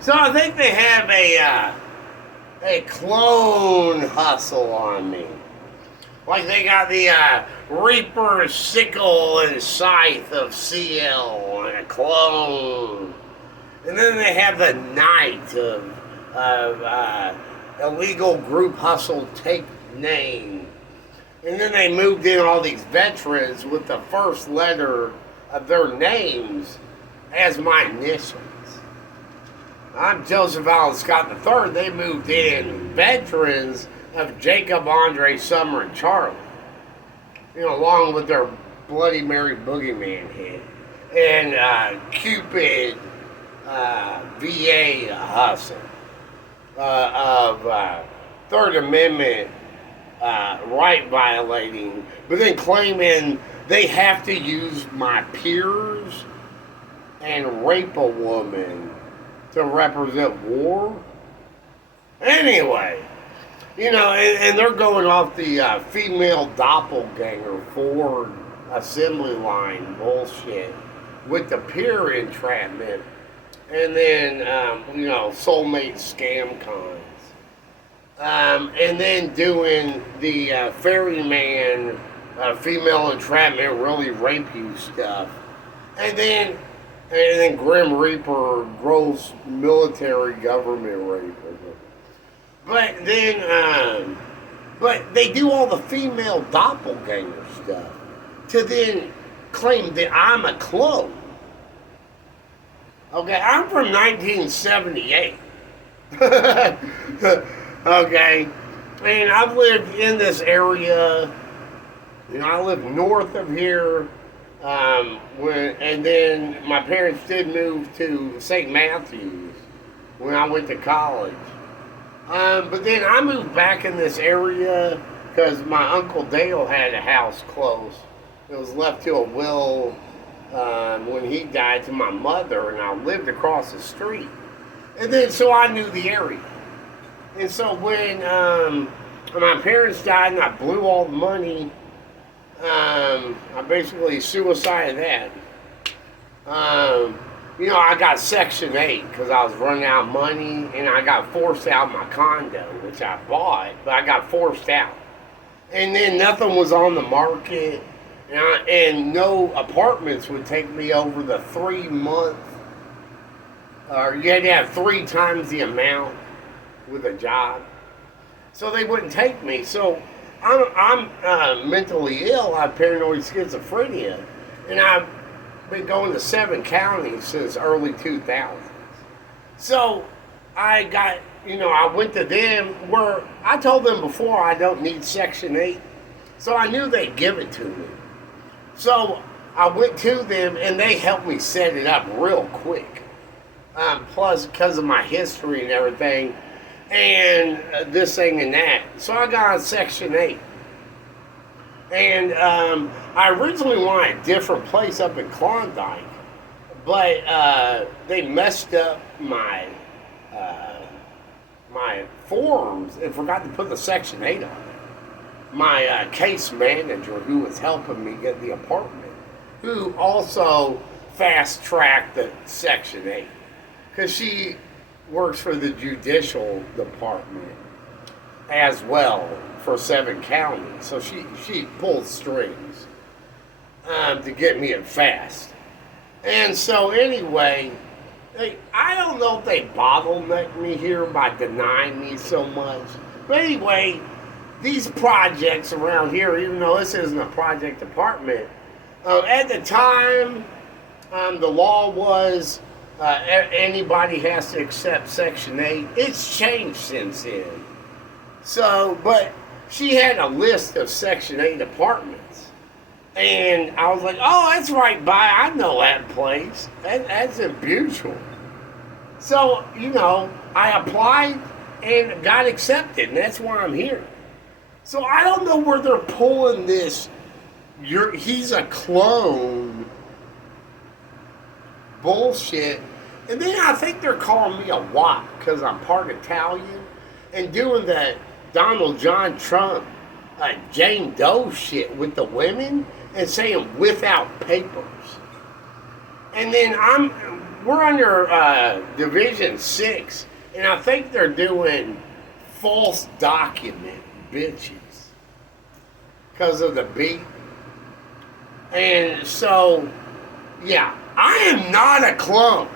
So I think they have a clone hustle on me. Like they got the Reaper, Sickle, and Scythe of CL and a clone. And then they have the Knight of Illegal Group Hustle Take Name. And then they moved in all these veterans with the first letter of their names as my initials. I'm Joseph Allen Scott III. They moved in veterans of Jacob, Andre, Summer, and Charlie. You know, along with their Bloody Mary Boogeyman head. And Cupid VA Hustle of Third Amendment right violating, but then claiming they have to use my peers and rape a woman to represent war. Anyway, you know, and they're going off the female doppelganger Ford assembly line bullshit with the peer entrapment, and then you know, soulmate scam cons. And then doing the ferryman female entrapment, really rape you stuff. And then Grim Reaper, gross military government rape. But then, but they do all the female doppelganger stuff to then claim that I'm a clone. Okay, I'm from 1978. Okay, and I've lived in this area. You know, I live north of here. And then my parents did move to St. Matthews when I went to college. But then I moved back in this area because my Uncle Dale had a house close. It was left to a will when he died to my mother, and I lived across the street. And then so I knew the area. And so when my parents died and I blew all the money, I basically suicided that. You know, I got Section 8 because I was running out of money, and I got forced out of my condo, which I bought, but I got forced out. And then nothing was on the market, and no apartments would take me over the 3 month, or you had to have 3 times the amount with a job. So they wouldn't take me. So I'm mentally ill. I have paranoid schizophrenia, and I've been going to 7 counties since early 2000s. So I got, you know, I went to them where I told them before I don't need Section 8. So I knew they'd give it to me. So I went to them and they helped me set it up real quick. Plus, because of my history and everything, and this thing and that. So I got on Section 8. And I originally wanted a different place up in Klondike, but they messed up my my forms and forgot to put the Section 8 on it. My case manager, who was helping me get the apartment, who also fast-tracked the Section 8, because she works for the judicial department as well for 7 counties. So she pulls strings to get me in fast. And so anyway, I don't know if they bottleneck me here by denying me so much. But anyway, these projects around here, even though this isn't a project department, at the time, the law was anybody has to accept Section 8. It's changed since then. So, but she had a list of Section 8 apartments. And I was like, oh, that's right by. I know that place. That's in Bushel. So, you know, I applied and got accepted. And that's why I'm here. So I don't know where they're pulling this. He's a clone bullshit. And then I think they're calling me a wop because I'm part Italian and doing that Donald John Trump Jane Doe shit with the women and saying without papers. And then we're under Division 6, and I think they're doing false document bitches because of the beat. And so, yeah, I am not a clone.